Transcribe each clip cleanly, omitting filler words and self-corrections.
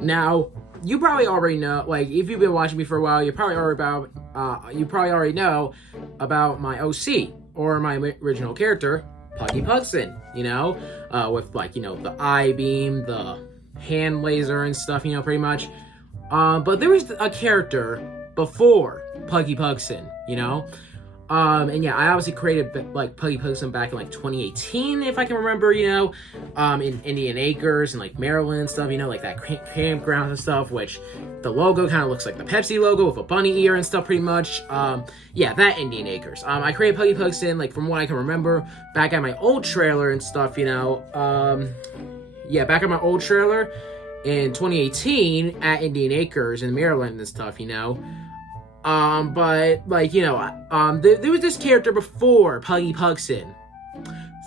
Now, you probably already know, like, if you've been watching me for a while, you probably already know about my OC, or my original character, Puggy Pugson, with, like, the I-beam, the hand laser and stuff, pretty much. But there was a character before Puggy Pugson, and yeah, I obviously created, like, Puggy Pugson back in, like, 2018, if I can remember, in Indian Acres and, like, Maryland and stuff, like that campground and stuff, which the logo kind of looks like the Pepsi logo with a bunny ear and stuff, pretty much. Yeah, that Indian Acres. I created Puggy Pugson, like, from what I can remember, back at my old trailer and stuff, yeah, back at my old trailer in 2018 at Indian Acres in Maryland and stuff, but, like, there was this character before Puggy Pugson,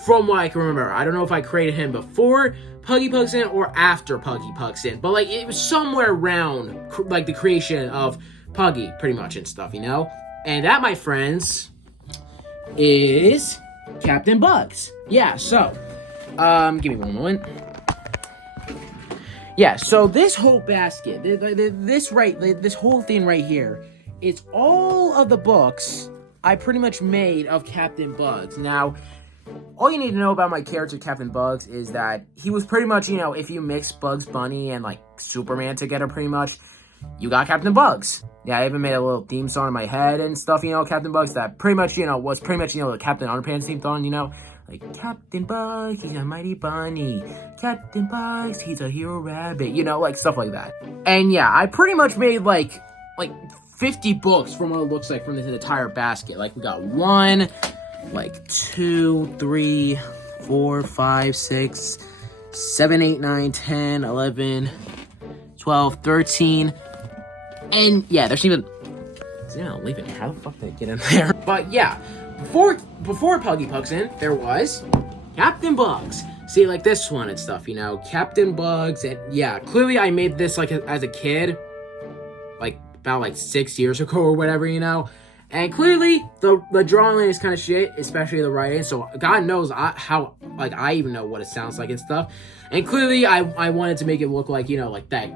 from what I can remember. I don't know if I created him before Puggy Pugson or after Puggy Pugson, but, like, it was somewhere around, like, the creation of Puggy, pretty much, and stuff, And that, my friends, is Captain Bugs. Yeah, so, give me one moment. Yeah, so this whole basket, this whole thing right here, it's all of the books I pretty much made of Captain Bugs. Now, all you need to know about my character, Captain Bugs, is that he was pretty much, if you mix Bugs Bunny and, like, Superman together, pretty much, you got Captain Bugs. Yeah, I even made a little theme song in my head and stuff, Captain Bugs, that pretty much, was pretty much, the Captain Underpants theme song, like, Captain Bugs, he's a mighty bunny. Captain Bugs, he's a hero rabbit. Like, stuff like that. And, yeah, I pretty much made, like 50 books from what it looks like from this entire basket. Like, we got 1, like, 2, 3, 4, 5, 6, 7, 8, 9, 10, 11, 12, 13. And, yeah, there's even... leave it. How the fuck did it get in there? But, yeah. Before Puggy Pugson, there was Captain Bugs. See, like this one and stuff, Captain Bugs, and yeah, clearly I made this, like, as a kid, like, about, like, 6 years ago or whatever, and clearly, the drawing is kind of shit, especially the writing, so God knows how, like, I even know what it sounds like and stuff, and clearly, I wanted to make it look like, like that,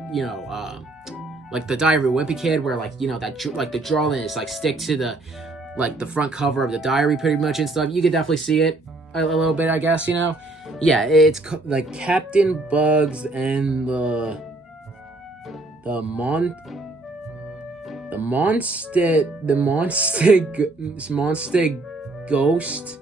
like the Diary of a Wimpy Kid, where, like, that, like, the drawing is, like, stick to the, like, the front cover of the diary pretty much and stuff. You could definitely see it a little bit, I guess, Yeah, it's like Captain Bugs and the monster ghost.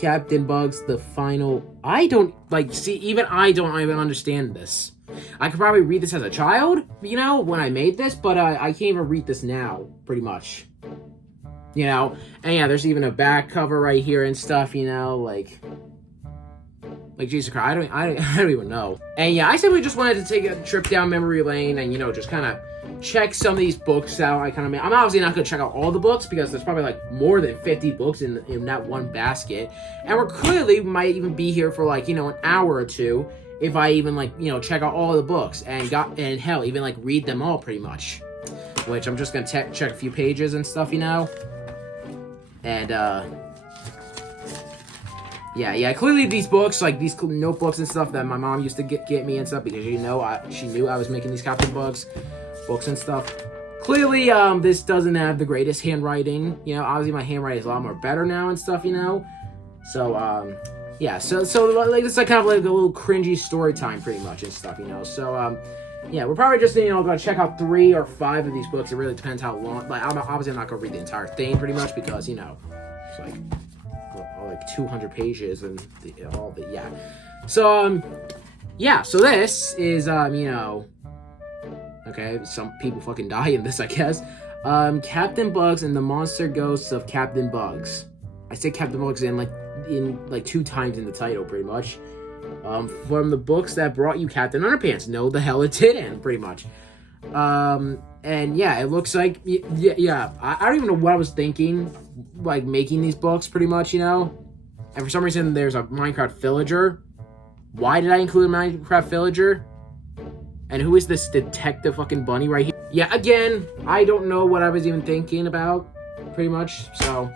Captain Bugs, the final... I don't, like, see, even I don't even understand this. I could probably read this as a child, when I made this, but I can't even read this now, pretty much. And yeah, there's even a back cover right here and stuff, like Jesus Christ, I don't even know. And yeah, I simply just wanted to take a trip down memory lane and, just kind of check some of these books out. I'm obviously not going to check out all the books because there's probably, like, more than 50 books in that one basket. And we're clearly might even be here for, like, an hour or two if I even, like, check out all the books and hell, even, like, read them all pretty much. Which I'm just going to check a few pages and stuff, And, yeah, clearly these books, like, these notebooks and stuff that my mom used to get me and stuff, because, she knew I was making these Captain Bugs books and stuff. Clearly, this doesn't have the greatest handwriting, obviously my handwriting is a lot more better now and stuff, So, yeah, so, like, it's like kind of like a little cringy story time, pretty much, and stuff, So, yeah, we're probably just, going to check out 3 or 5 of these books. It really depends how long. Like, obviously, I'm not going to read the entire thing, pretty much, because, it's like 200 pages and all the, yeah. So, yeah, so this is, okay, some people fucking die in this, I guess. Captain Bugs and the Monster Ghosts of Captain Bugs. I say Captain Bugs in 2 times in the title, pretty much. From the books that brought you Captain Underpants. No, the hell it didn't, pretty much. And yeah, it looks like, yeah, I don't even know what I was thinking, like, making these books, pretty much, And for some reason, there's a Minecraft villager. Why did I include a Minecraft villager? And who is this detective fucking bunny right here? Yeah, again, I don't know what I was even thinking about, pretty much, so...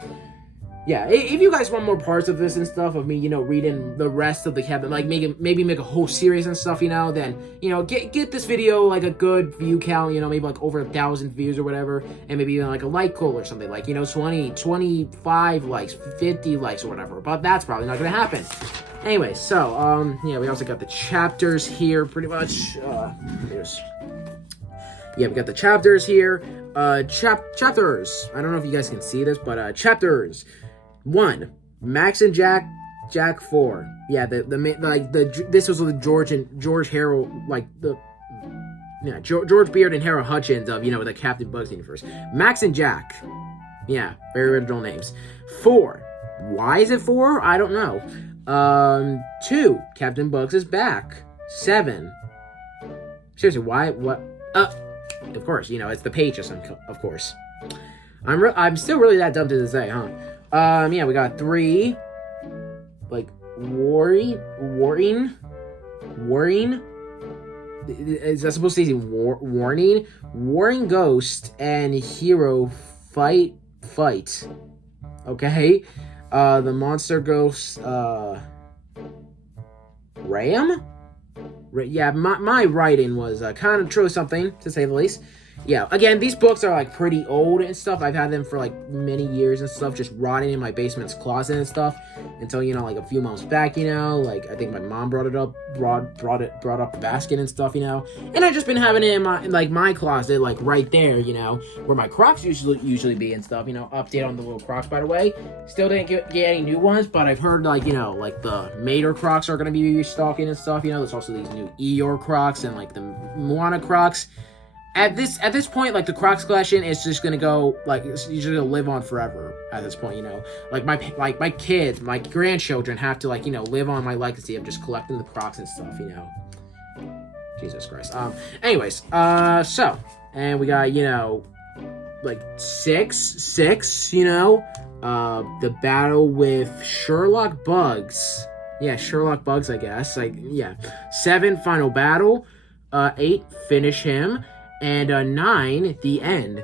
yeah, if you guys want more parts of this and stuff, of me, you know, reading the rest of the Captain, like maybe make a whole series and stuff, you know, then, you know, get this video like a good view count, you know, maybe like over 1,000 views or whatever, and maybe even like a like goal or something, like, you know, 20, 25 likes, 50 likes or whatever, but that's probably not gonna happen. Anyway, so, yeah, we also got the chapters here, pretty much. Yeah, we got the chapters here. Chapters. I don't know if you guys can see this, but chapters. 1. Max and Jack 4. Yeah, this was with George Harold, like George Beard and Harold Hutchins of, you know, the Captain Bugs universe. Max and Jack. Yeah, very original names. 4. Why is it 4? I don't know. 2. Captain Bugs is back. 7. Seriously, why? What? Of course, you know, it's the pages, of course. I'm still really that dumb to say, huh? Yeah, we got 3. Like, warring? Is that supposed to say warning? Warring Ghost and Hero fight. Okay? The Monster Ghost, Ram? Yeah, my writing was kind of true something, to say the least. Yeah, again, these books are, like, pretty old and stuff. I've had them for, like, many years and stuff, just rotting in my basement's closet and stuff, until, you know, like, a few months back, you know, like, I think my mom brought up the basket and stuff, you know, and I've just been having it in my closet, like, right there, you know, where my Crocs usually be and stuff, you know. Update on the little Crocs, by the way. Still didn't get any new ones, but I've heard, like, you know, like, the Mater Crocs are gonna be restocking and stuff, you know. There's also these new Eeyore Crocs and, like, the Moana Crocs. At this point, like, the Crocs collection is just gonna go, like, it's just gonna live on forever at this point, you know. Like, my kids, my grandchildren have to, like, you know, live on my legacy of just collecting the Crocs and stuff, you know. Jesus Christ. Anyways, so, and we got, you know, like, 6, you know, the battle with Sherlock Bugs. Yeah, Sherlock Bugs, I guess. Like, yeah. 7, final battle. 8, finish him. And 9, the end.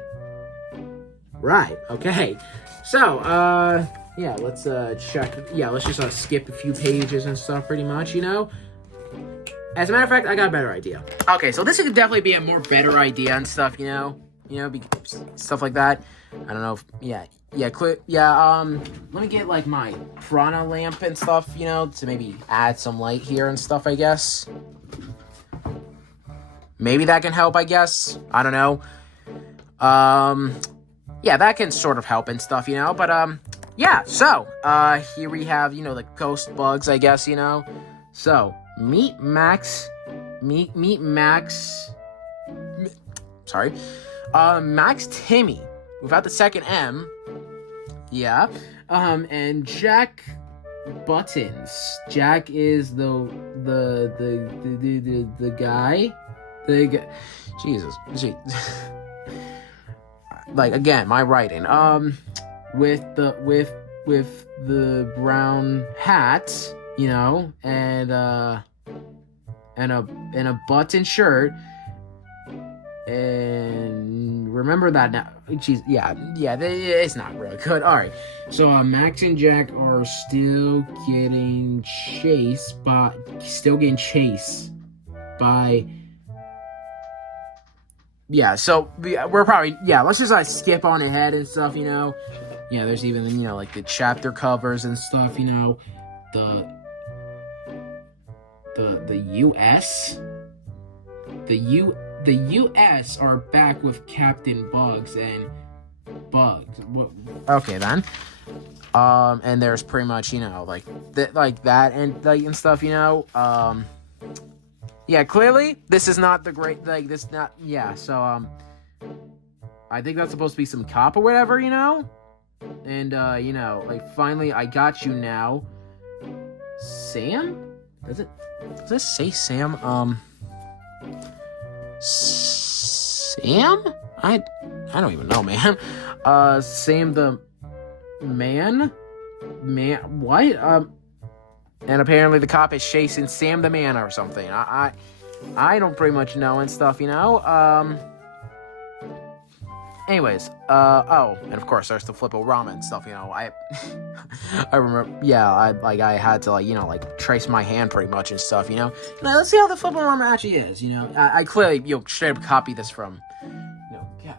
Right, okay. So, yeah, let's check. Yeah, let's just skip a few pages and stuff, pretty much, you know. As a matter of fact, I got a better idea. Okay, so this could definitely be a more better idea and stuff, you know, stuff like that. I don't know if, let me get, like, my Prana lamp and stuff, you know, to maybe add some light here and stuff, I guess. Maybe that can help, I guess. I don't know. Yeah, that can sort of help and stuff, you know. But, yeah, so, here we have, you know, the ghost bugs, I guess, you know. So, meet Max, Max Timmy, without the second M. Yeah. And Jack Buttons. Jack is the guy. Jesus. Like, again, my writing. With the brown hat, you know, and a button shirt. And remember that now. Jeez, yeah, it's not really good. All right, so Max and Jack are still getting chased by. Yeah, so we're probably, yeah, let's just skip on ahead and stuff, you know. Yeah, there's even, you know, like the chapter covers and stuff, you know. The US the US are back with Captain Bugs and Bugs. Okay then. And there's pretty much, you know, like that and stuff, you know. Yeah, clearly this is not the great, like, this not, yeah, so, I think that's supposed to be some cop or whatever, you know? And, you know, like, finally, I got you now. Sam? Does this say Sam? Sam? I don't even know, man. Sam the man, what? And apparently the cop is chasing Sam the man or something. I don't pretty much know and stuff, you know. Anyways, oh, and of course there's the Flip-O-Rama and stuff, I I remember, yeah, I had to, trace my hand pretty much and stuff, Now, let's see how the Flip-O-Rama actually is, I clearly, straight up copy this from,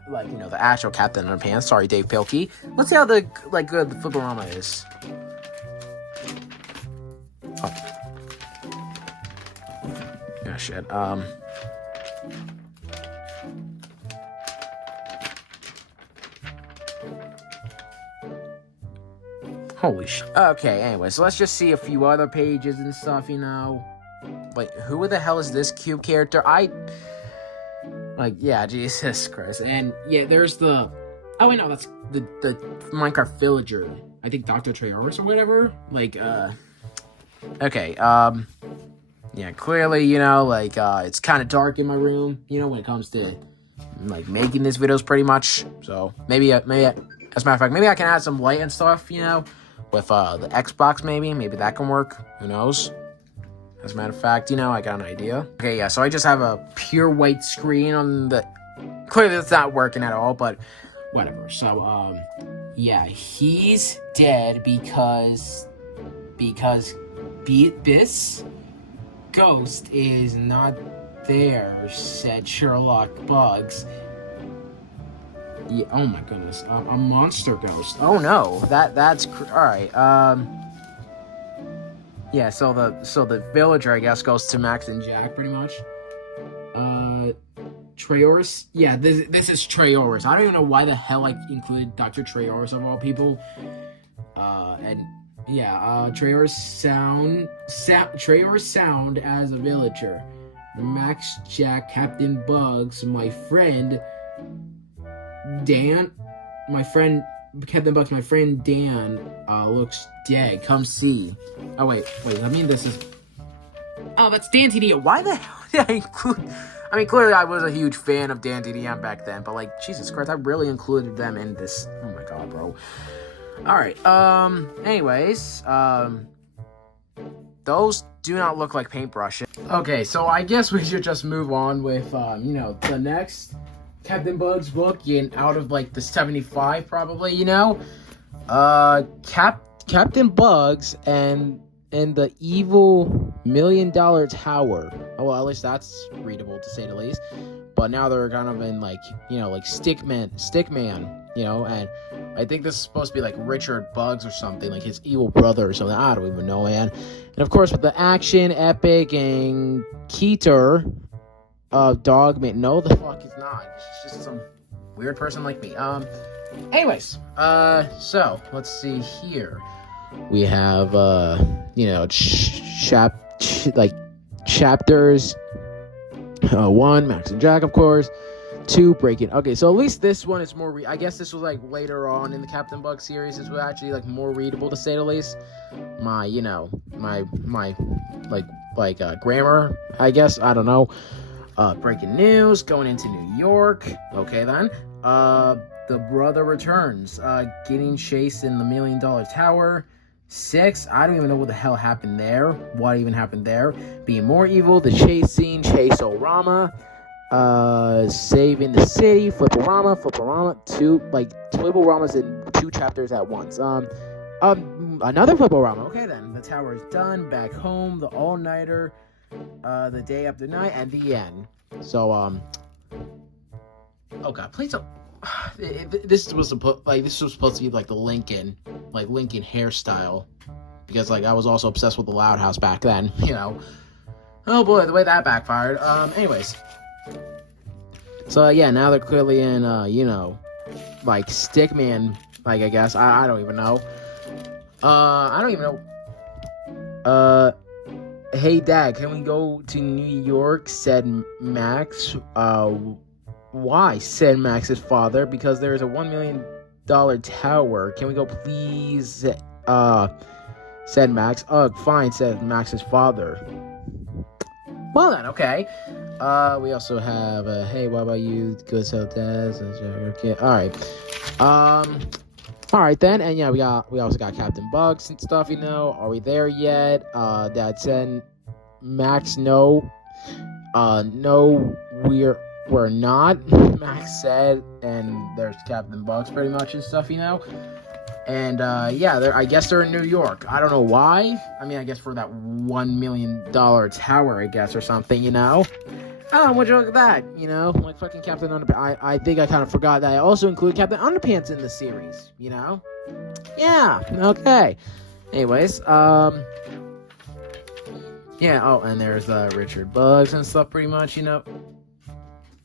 the actual Captain Underpants. Sorry, Dave Pilkey. Let's see how the Flip-O-Rama is. Oh. Oh, shit, Holy shit. Okay, anyway, so let's just see a few other pages and stuff, Wait, who the hell is this cube character? Yeah, Jesus Christ. And, yeah, there's the... Oh, wait, no, that's the Minecraft villager. I think Dr. Treoris or whatever. Okay, yeah, clearly, it's kind of dark in my room, when it comes to, making these videos pretty much. So, maybe, as a matter of fact, maybe I can add some light and stuff, with the Xbox, maybe that can work. Who knows? As a matter of fact, I got an idea. Okay, yeah, so I just have a pure white screen on the... Clearly, it's not working at all, but whatever. So, yeah, he's dead because this ghost is not there, said Sherlock Bugs. Yeah, oh my goodness, a monster ghost. Oh no, that's all right. Yeah, so the villager, I guess, goes to Max and Jack pretty much. Treoris, yeah, this is Treoris. I don't even know why the hell I included Dr. Treoris of all people. And yeah, Treoris sound as a villager. Max, Jack, Captain Bugs, my friend Dan, Captain Bugs, my friend Dan, looks dead. Come see. Oh, wait, I mean, this is... Oh, that's Dan TDM. Why the hell did I include... I mean, clearly I was a huge fan of Dan TDM back then, but, Jesus Christ, I really included them in this. Oh, my God, bro. Alright, anyways, those do not look like paintbrushes. Okay, so I guess we should just move on with, the next Captain Bugs book out of the 75 probably, Captain Bugs and the evil $1 million tower. Oh, well, at least that's readable to say the least. But now they're kind of in Stickman, and I think this is supposed to be Richard Bugs or something, his evil brother or something. I don't even know, man. And of course with the action, epic, and Keter, Dogman. No, the fuck he's not. He's just some weird person like me. Anyways, so let's see here. We have chapters. 1, Max and Jack, of course. 2, Breaking. Okay, so at least this one is more. I guess this was later on in the Captain Bug series. This was actually more readable to say the least. My grammar, I guess. I don't know. Breaking news, going into New York. Okay, then. The brother returns. Getting chased in the $1 million tower. 6, I don't even know what the hell happened there. What even happened there? Being more evil, the chase scene, Chase-O-Rama. Saving the city, Flip-O-Rama, 2, Flip-O-Rama's in 2 chapters at once. Another Flip-O-Rama. Okay, then. The tower is done. Back home, the all-nighter, the day after night, and the end. So, oh god, please don't... This was supposed to be the Lincoln hairstyle, because I was also obsessed with the Loud House back then, Oh boy, the way that backfired. Anyways, so yeah, now they're clearly in Stickman, I guess. I don't even know. Hey Dad, can we go to New York? Said Max. Why? Said Max's father. Because there's a $1 million tower. Can we go, please? Said Max. Ugh, fine, said Max's father. Well then, okay. We also have, hey, what about you? Go tell Dad. Okay, alright. Alright then, and yeah, we also got Captain Bugs and stuff, Are we there yet? Dad said, Max, no. No, we're... we're not, Max said, and there's Captain Bugs pretty much and stuff, you know. And yeah, I guess they're in New York. I don't know why. I mean, I guess for that $1 million tower, I guess, or something, you know. Oh, would you look at that? You know, like fucking Captain Underpants. I think I kind of forgot that I also include Captain Underpants in the series, you know? Yeah, okay. Anyways, yeah, oh, and there's Richard Bugs and stuff pretty much, you know.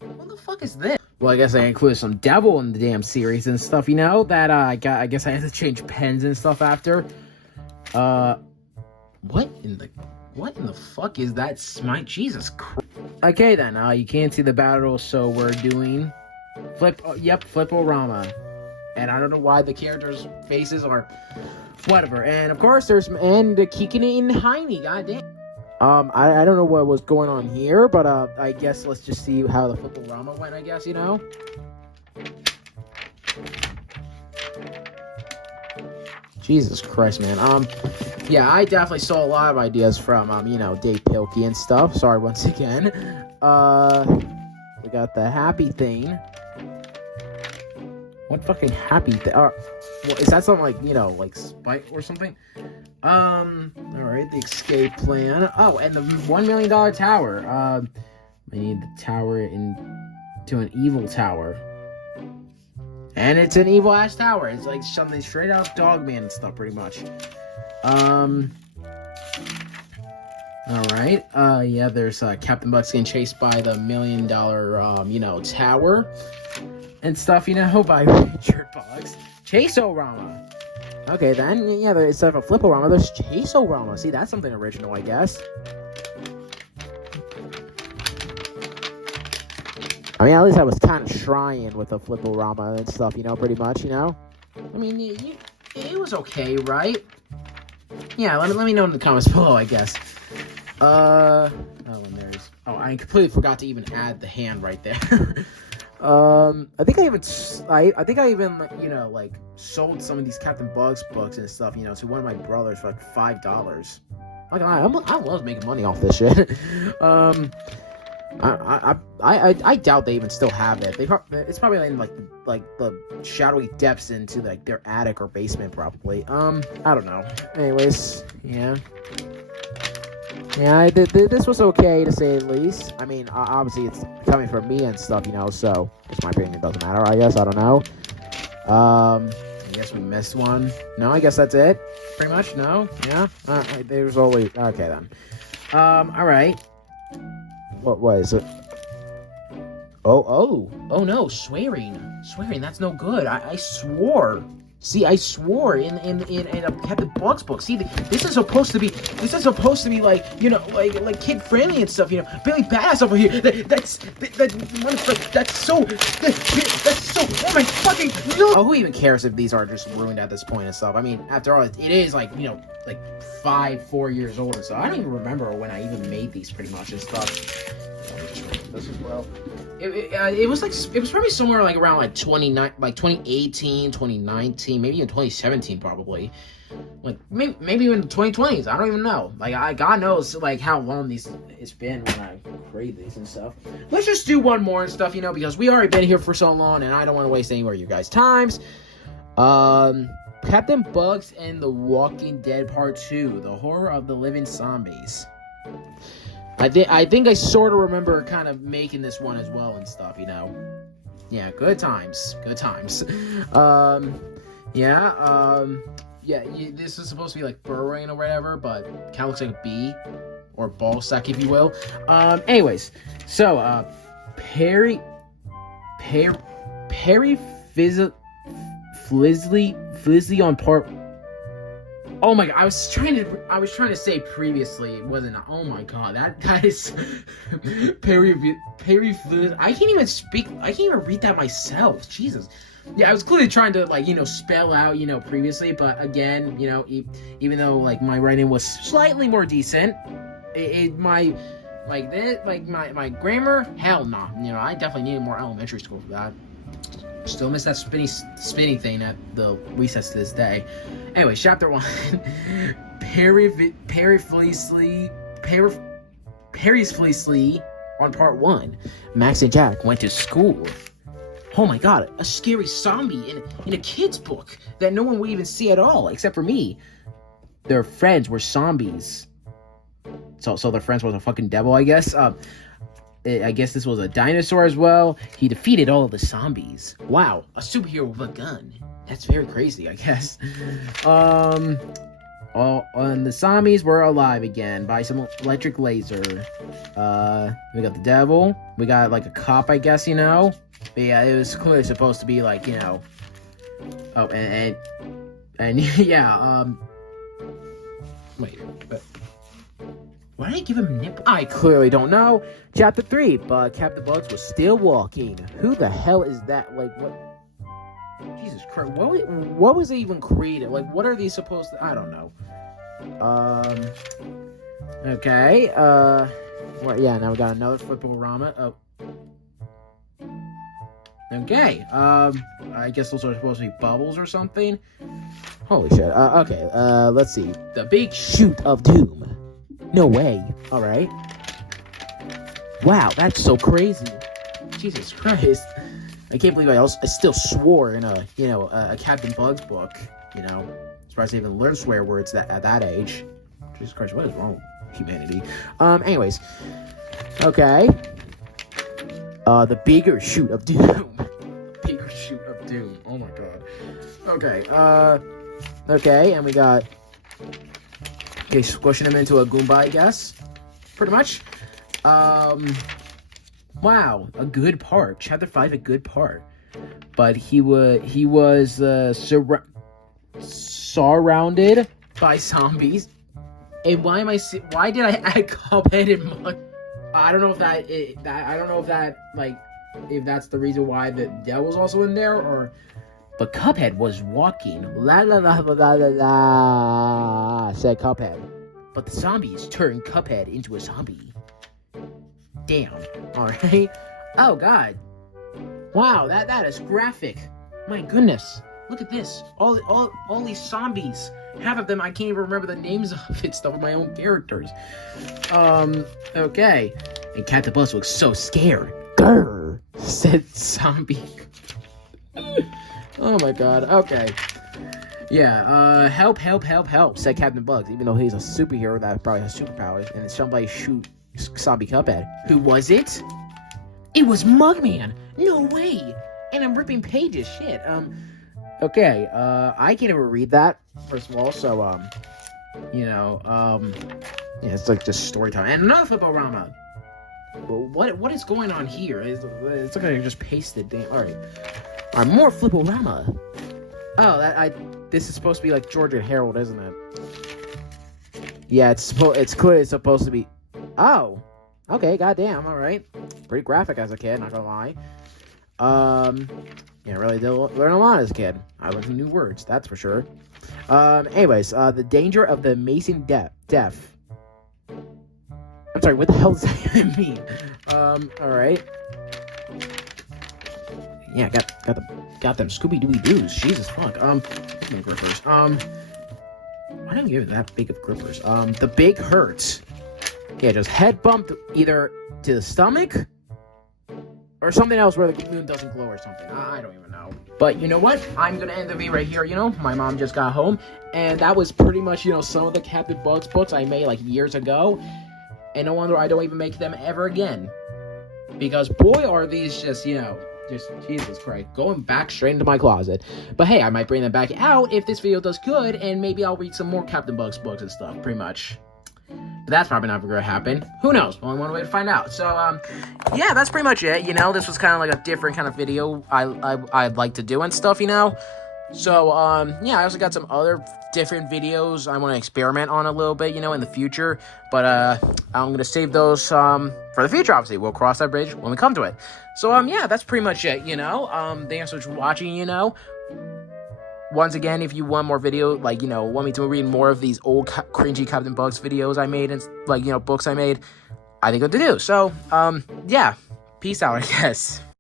What the fuck is this? Well, I guess I included some devil in the damn series and stuff, you know, that I guess I had to change pens and stuff after. What in the fuck is that? My Jesus Christ. Okay then, you can't see the battle, so we're doing Flip-O-Rama. And I don't know why the characters' faces are whatever. And of course there's the Kikini and Heine, goddamn. I don't know what was going on here, but I guess let's just see how the Flip-O-Rama went, I guess, you know. Jesus Christ, man. Yeah, I definitely saw a lot of ideas from, you know, Dave Pilkey and stuff. Sorry once again. We got the happy thing. What fucking happy thing? Is that something like, you know, like Spike or something? Alright, the escape plan. Oh, and the $1 million tower. I need the tower into an evil tower. And it's an evil ass tower. It's like something straight out of Dogman and stuff, pretty much. Alright. Yeah, there's Captain Bugs getting chased by the $1 million, you know, tower and stuff, you know, by Richard Bugs. Chase-O-Rama. Okay, then, yeah, instead of a Flip-O-Rama, there's Chase-O-Rama. See, that's something original, I guess. I mean, at least I was kind of trying with the Flip-O-Rama and stuff, you know, pretty much, you know? I mean, it was okay, right? Yeah, let me know in the comments below, I guess. And there's... Oh, I completely forgot to even add the hand right there. I think I even, you know, like, sold some of these Captain Bugs books and stuff, you know, to one of my brothers for, like, $5. Like, I love making money off this shit. I doubt they even still have it. It's probably in like the shadowy depths into like their attic or basement, probably. I don't know. Anyways, yeah. Yeah, this was okay to say the least. I mean, obviously it's coming from me and stuff, you know. So, just my opinion, doesn't matter. I guess I don't know. I guess we missed one. No, I guess that's it. Pretty much. No. Yeah. There's always okay then. All right. What is it? Oh no, swearing, that's no good. I swore. See, I swore in a Captain Bugs book. See, this is supposed to be like, you know, like kid friendly and stuff, you know. Billy Badass over here. That's so, oh my fucking no. Oh, who even cares if these are just ruined at this point and stuff? I mean, after all, it is like, you know, like 4 years old or so. I don't even remember when I even made these pretty much and stuff. This as well. It was probably somewhere like around like 2018, 2019, maybe even 2017 probably. Like maybe even the 2020s. I don't even know. Like God knows like how long it's been when I create these and stuff. Let's just do one more and stuff, you know, because we already been here for so long and I don't want to waste any more of you guys' times. Captain Bugs and the Walking Dead Part 2, The Horror of the Living Zombies. I think I sort of remember kind of making this one as well and stuff, you know. Yeah, good times. Yeah, this is supposed to be like burrowing or whatever, but kind of looks like a bee or ball sack, if you will. Anyways, so Perry Flizzly on part. Oh my god, I was trying to say previously, it wasn't. Oh my god, that is Perry Flizzly. I can't even speak. I can't even read that myself. Jesus. Yeah, I was clearly trying to, like, you know, spell out, you know, previously, but again, you know, even though like my writing was slightly more decent, my grammar, hell no. You know, I definitely needed more elementary school for that. Still miss that spinning thing at the recess to this day. Anyway, chapter 1. Perry Fleecely on part 1, Max and Jack went to school. Oh my god, a scary zombie in a kid's book that no one would even see at all, except for me. Their friends were zombies. So their friends was a fucking devil, I guess. I guess this was a dinosaur as well. He defeated all of the zombies. Wow, a superhero with a gun. That's very crazy, I guess. And the zombies were alive again by some electric laser. We got the devil. We got like a cop, I guess, you know. But yeah, it was clearly supposed to be like, you know. Oh, and yeah. Wait. Why did I give him nip? I clearly don't know. Chapter 3, but Captain Bugs was still walking. Who the hell is that? Like, what? Jesus Christ, what was it even created? Like, what are these supposed to... I don't know. Okay, well, yeah, now we got another Flipporama. Oh. Okay, I guess those are supposed to be bubbles or something. Holy shit, okay, let's see. The Big Shoot of Doom. No way. Alright. Wow, that's so crazy. Jesus Christ. I can't believe I still swore in a, you know, a Captain Bugs book, you know. Surprised I even learned swear words at that age. Jesus Christ, what is wrong with humanity? Anyways. Okay. The Bigger Shoot of Doom. The Bigger Shoot of Doom. Oh my god. Okay, okay, and we got... Okay, squishing him into a Goomba, I guess. Pretty much. Wow, a good part. Chapter 5, a good part. But he was surrounded by zombies. And why did I add Cuphead and Mug? I don't know if that's the reason why the devil's also in there, or... But Cuphead was walking. La la la la la la la, said Cuphead. But the zombies turned Cuphead into a zombie. Damn. Alright. Oh god. Wow, that is graphic. My goodness. Look at this. All these zombies. Half of them I can't even remember the names of it, stuff of my own characters. Okay. And Captain Bus looks so scared. Grr, said zombie. Oh my god, okay. Yeah, help, said Captain Bugs, even though he's a superhero that probably has superpowers, and somebody shoot zombie Cuphead. Who was it? It was Mugman! No way! And I'm ripping pages, shit. Okay, I can't even read that, first of all, so, you know, yeah, it's like just story time. And another Flipporama! What is going on here? It's like I just pasted, alright. Alright, more Flipporama. Oh, this is supposed to be like George and Harold, isn't it? Yeah, it's clearly supposed to be... Oh! Okay, goddamn, alright. Pretty graphic as a kid, not gonna lie. Yeah, really did learn a lot as a kid. I learned some new words, that's for sure. Anyways, the danger of the amazing deaf. I'm sorry, what the hell does that even mean? Alright. Yeah, got them Scooby-Dooby-Doos. Jesus fuck. Grippers. Why don't you give it that big of grippers? The big hurts. Yeah, just head bumped either to the stomach or something else where the moon doesn't glow or something. I don't even know. But you know what? I'm gonna end the video right here, you know? My mom just got home, and that was pretty much, you know, some of the Captain Bugs books I made like years ago. And no wonder I don't even make them ever again. Because boy are these just, you know, just Jesus Christ, going back straight into my closet. But hey, I might bring them back out if this video does good, and maybe I'll read some more Captain Bugs books and stuff, pretty much. But that's probably not gonna happen. Who knows? Only one way to find out. So, yeah, that's pretty much it, you know? This was kind of like a different kind of video I'd like to do and stuff, you know? So, yeah, I also got some other different videos I want to experiment on a little bit, you know, in the future. But, I'm going to save those, for the future, obviously. We'll cross that bridge when we come to it. So, yeah, that's pretty much it, you know? Thanks so much for watching, you know? Once again, if you want more video, like, you know, want me to read more of these old cringy Captain Bugs videos I made and, like, you know, books I made, I think what to do. So, yeah, peace out, I guess.